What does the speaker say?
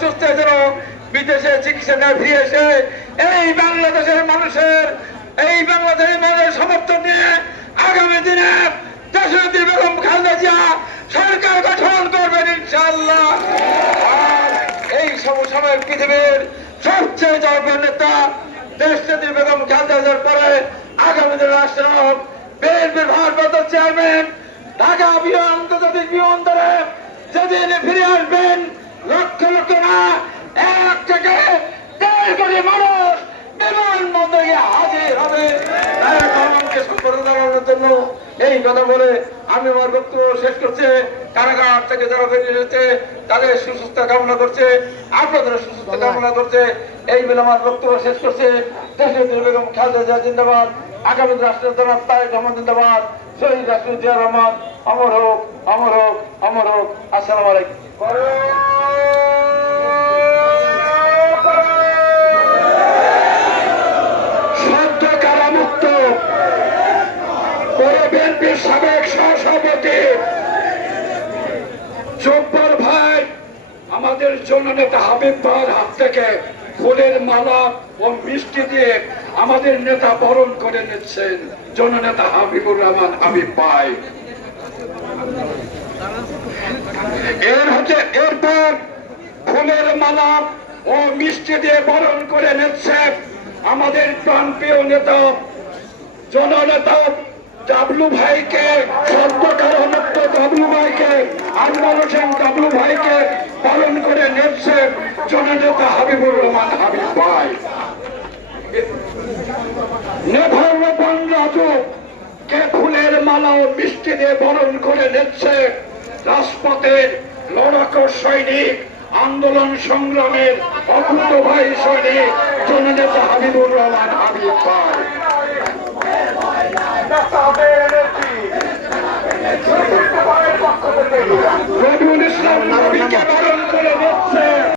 সুস্থ যেন বিদেশে চিকিৎসা না ফিরে এসে এই বাংলাদেশের মানুষের সমর্থন নিয়ে আগামী দিনে দেশনেত্রী বেগম খালেদা জিয়া সরকার গঠন করবেন ইনশাআল্লাহ। আর এই সমসাময়িক পৃথিবীর সবচেয়ে জনপ্রিয় নেতা দেশনেত্রী বেগম খালেদা জিয়ার পরে আগামী দিনে রাষ্ট্রনায়ক বিএনপির ভারপ্রাপ্ত চেয়ারম্যান ঢাকা আন্তর্জাতিক বিমানবন্দরে যেদিন ফিরে আসবেন লক্ষ লক্ষ না 1 থেকে 1.5 কোটি মানুষ বিমানবন্দরে হাজির হবে গণমানকে সম্পর্ক জন্য। এই কথা বলে আমি আমার বক্তব্য শেষ করছি। কারাগার থেকে যারা বেরিয়ে এসেছে তাদের সুস্থতা কামনা করছে, আপনাদের সুস্থতা কামনা করছে। এই বলে আমার বক্তব্য শেষ করছে। দেশনেত্রী বেগম খালেদা জিয়া জিন্দাবাদ, আগামী রাষ্ট্রের জনাব তারেক রহমান জিন্দাবাদ, শহীদ রাষ্ট্রপতি জিয়া রহমান অমর হোক, অমর হোক, অমর হোক। আসসালামু আলাইকুম। সদ্য কারামুক্ত বিএনপির সাবেক সহসভাপতি জব্বার ভাই আমাদের জননেতা হাবিব ভাইয়ের হাত থেকে ফুলের মালা ও মিষ্টি দিয়ে আমাদের নেতা বরণ করে নিচ্ছেন জননেতা হাবিবুর রহমান হাবিব ভাই। এরপর ফুলের মালা ও মিষ্টি দিয়ে বরণ করে নিচ্ছে আমাদের প্রাণপ্রিয় নেতা জননেতা ডাবলু ভাইকে, সদ্য কারামুক্ত ডাবলু ভাইকে, আনোয়ার হোসেন ডাবলু ভাইকে পালন করে নিচ্ছে জননেতা হাবিবুর রহমান হাবিব ভাই। নেভার রহমান রাজু কে ফুলের মালা ও মিষ্টি দিয়ে বরণ করে নিচ্ছে রাজপথের লড়াকু সৈনিক, আন্দোলন সংগ্রামের অকুত ভাই সৈনিক জননেতা হাবিবুর রহমান হাবিব ভাই।